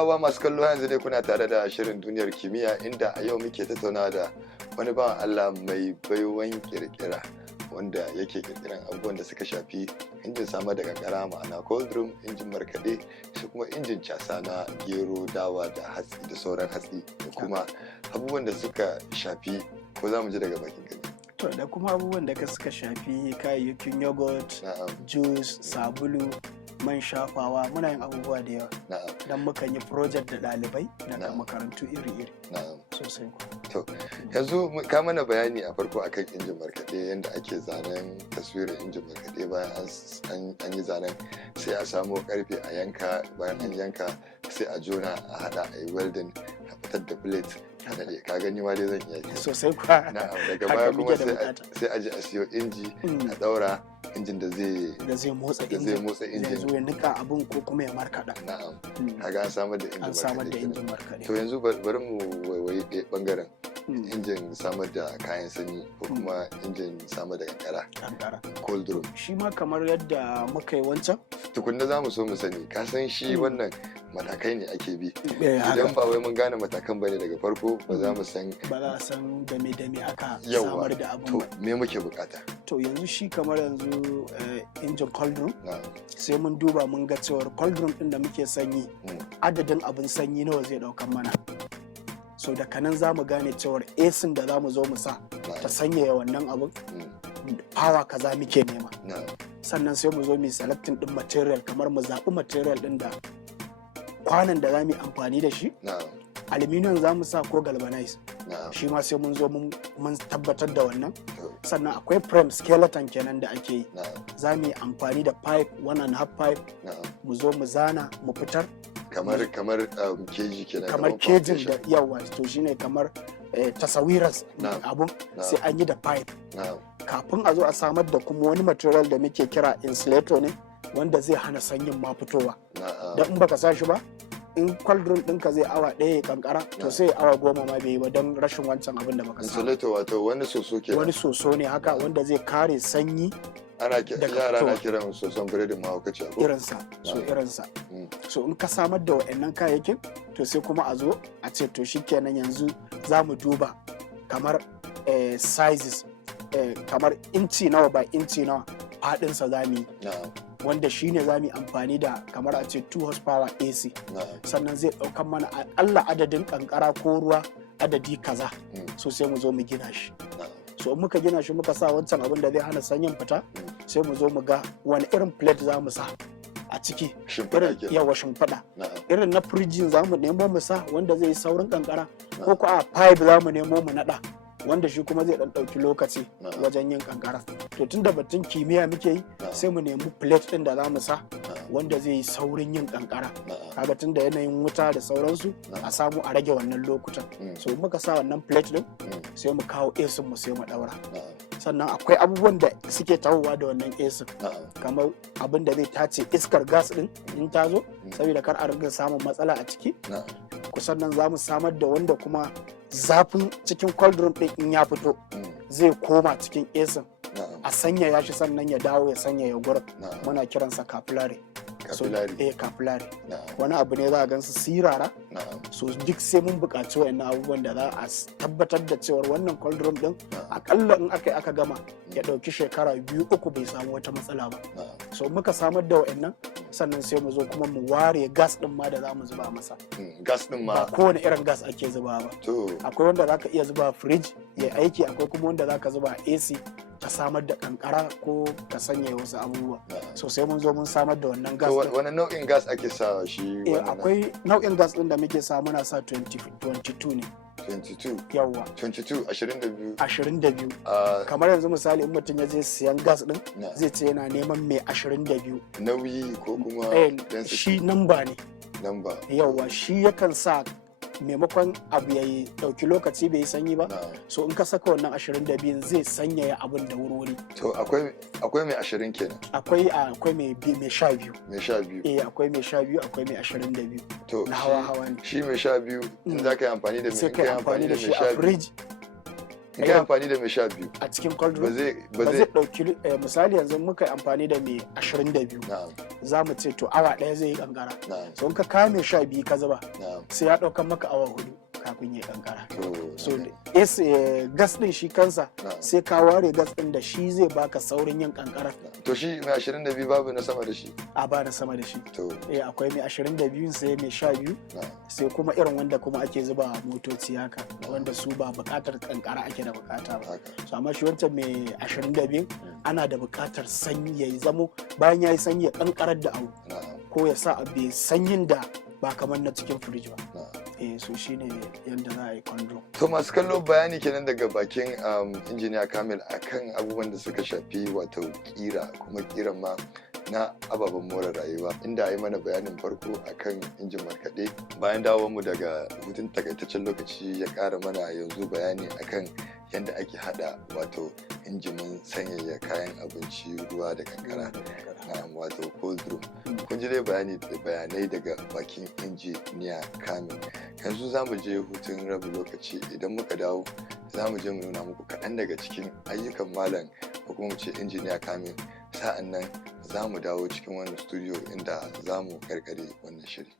dawowa masu kallo yanzu dai kuna tare da shirin duniyar kimiyya inda a yau muke tattauna da wani bawan Allah mai baiwan kirkira wanda yake kirkiran abubuwan da suka shafi injin samar da kankara ma'ana cold room, injin markaɗe, shi kuma injin casa na gero, dawa da hatsi da sauran hatsi da kuma abubuwan da suka shafi ko za mu ji daga bakin gani. To da kuma abubuwan da suka shafi kayayyakin yogurt, juice, sabulu, man shafawa, muna yin abubuwa da yawa. Dan mukan yi project da ɗalibai daga makarantu iri-iri. Sosai. To yanzu ka mana bayani a farko akan injin markaɗe yadda ake zanen taswirar injin markaɗe bayan an yi zanen sai a samo karfe a yanka, bayan an yanka sai a jona a hada a yi welding a fitar da plate a daɗe. Ka gani ma dai zan iya yi sosai kuwa. Daga baya kuma sai a je a siyo inji a ɗaura injin da zai motsa injin zai zo ya nika abun ko kuma ya markaɗa. Na'am. Kaga an samar da injin markaɗe. To yanzu bari mu waiwayi ɗaya ɓangaren injin samar da kayan sanyi ko kuma injin samar da kankara cold room. Shi ma kamar yadda muka yi wancan. Tukunna za mu so mu sani, ka san shi wannan matakai ne ake bi. Idan ba wai mun gane matakan bane daga farko ba za mu san dame aka samar da abun ba. To me muke bukata? To yanzu shi kamar yanzu injin cold room sai mun duba mun ga cewar cold room din da muke sanyi adadin abin sanyi nawa zai daukan mana. So daga nan za mu gane cewar esin da za mu zo mu sa ta sanyaya wannan abin power kaza muke nema. Sannan sai mu zo mu selecting din material, kamar mu zaɓi material din da kwanan da za mu yi amfani da shi aluminium za mu sa ko galvanize. Shi ma sai mun zo mun tabbatar da wannan. Sannan akwai frame skeleton kenan da ake yi, za mu yi amfani da pipe 1.5 pipe mu zo mu zana mu fitar kamar keji kenan, kamar kejin da yawa. To shine kamar tasawirar abun sai an yi da pipe kafin a zo a samar da kuma wani material da muke kira insulator ne wanda zai hana sanyin ma fitowa. Dan in baka sa shi ba, in cold room ɗinka zai awa ɗaya ya kankara to sai awa 10 ma bai yi ba don rashin wancan abin da baka sa. Insulator wato wani soso kenan. Wani soso ne haka wanda zai kare sanyi. Yara na kiran soson biredin mahaukaci ko irinsa. So in ka samar da wa'annan kayayyakin to sai kuma a zo a ce to shikenan yanzu za mu duba kamar sizes kamar inci nawa ba inci nawa faɗinsa za mu yi. Wanda shi ne za mu yi amfani da kamar a ce 2 horsepower AC. Sannan zai ɗaukan mana aƙalla adadin kankara ko ruwa adadi kaza. So sai mu zo mu gina shi. So muka gina shi muka sa wancan abin da zai hana sanyin fita sai mu zo mu ga wani irin plate za mu sa a ciki. Yawa shimfiɗa irin na firijin za mu nemo mu sa wanda zai yi saurin kankara ko ko a pipe za mu nemo mu naɗa wanda shi kuma zai ɗan ɗauki lokaci wajen yin kankara. To tun da batun kimiyya muke yi sai mu nemi plate ɗin da za mu sa wanda zai yi saurin yin kankara. Kaga tun da yanayin wuta da sauransu a samu a rage wannan lokutan. So muka sa wannan plate ɗin sai mu kawo esin mu sai mu ɗaura. Sannan akwai abubuwan da suke tahowa da wannan esin kamar abin da zai tace iskar gas ɗin in ta zo saboda kar a riga samun matsala a ciki. Kusan nan za mu samar da wanda kuma zafin cikin cold room ɗin in ya fito zai koma cikin esin a sanyaya shi sannan ya dawo ya sanyaya gurin. Muna kiransa capillary. Capillary wani abu ne za a gansu sirara. So duk sai mun buƙaci wayannan abubuwan da za a tabbatar da cewar wannan cold room din akalla in aka gama ya ɗauki shekara 2-3 bai samu wata matsala ba. So muka samar da wayannan sannan sai mu zo kuma mu ware gas din ma da za mu zuba masa. Gas din ma ba kowane irin gas ake zuba ba. Akwai wanda za ka iya zuba fridge ya aiki, akwai kuma wanda za ka zuba AC ka samar da kankara ko ka sanya wasu abubuwa. So sai mun zo mun samar da wannan gas. Wani nau'in gas ake sa shi? Akwai nau'in gas din da muke sa muna sa 22 ne. 22 yawwa 22 kamar yanzu misali in mutum ya je siyan gas din zai ce yana neman mai 22 nauyi ko kuma shi namba ne namba yawwa shi yakan sa maimakon abu ya dauki lokaci bai sanyi ba so in ka saka wannan 22 zai sanyaya abin da wuri. To akwai mai 20 kenan? Akwai mai 12. Mai 12? Akwai mai 12 akwai mai 22. To na hawa ne. Shi mai 12 in za ka yi amfani da mai amfani da shi a fridge in kai amfani da mai 12 a cikin cold ba room zai ba zai ɗauki misali yanzu muka yi amfani da mai 22 na'am za mu ce to awa ɗaya zai yi kankara na'am so in ka kame 12 ka zuba na'am sai ya ɗaukan maka awa 4 kafin ya kankara to so gas din shi kansa na'am. sai ka ware gas din da shi zai baka saurin yin kankara to shi mai 22 babu na sama da shi a ba da sama da shi to akwai mai 22 sai mai 12 na'am sai kuma irin wanda kuma ake zuba motoci haka wanda su ba bukatar kankara ake da bukata ba haka so amma shi wancan mai 22 ana da bukatar sanyi ya zamo bayan ya yi sanyi ya kankarar da abu na'am ko ya sa abu ya sanyin da ba kamar na cikin firij ba na'am so shine yadda za a yi kwando. To masu kallo bayani kenan daga bakin injiniya Kamil akan abubuwan da suka shafi wato kira kuma kiran ma na ababen more rayuwa inda a yi mana bayanin farko akan injin markaɗe bayan mu daga hutun takaitaccen lokaci ya ƙara mana yanzu bayani akan yadda ake hada wato injimin sanyaya kayan abinci ruwa da kankara na wato cold room kun ji dai bayanai daga bakin injiniya Kamil yanzu za mu je hutun rabin lokaci idan muka dawo za mu je mu nuna muku kaɗan daga cikin ayyukan malam ko kuma mu ce injiniya Kamil sa'an nan za mu dawo cikin wannan studio inda za mu karkare wannan shiri.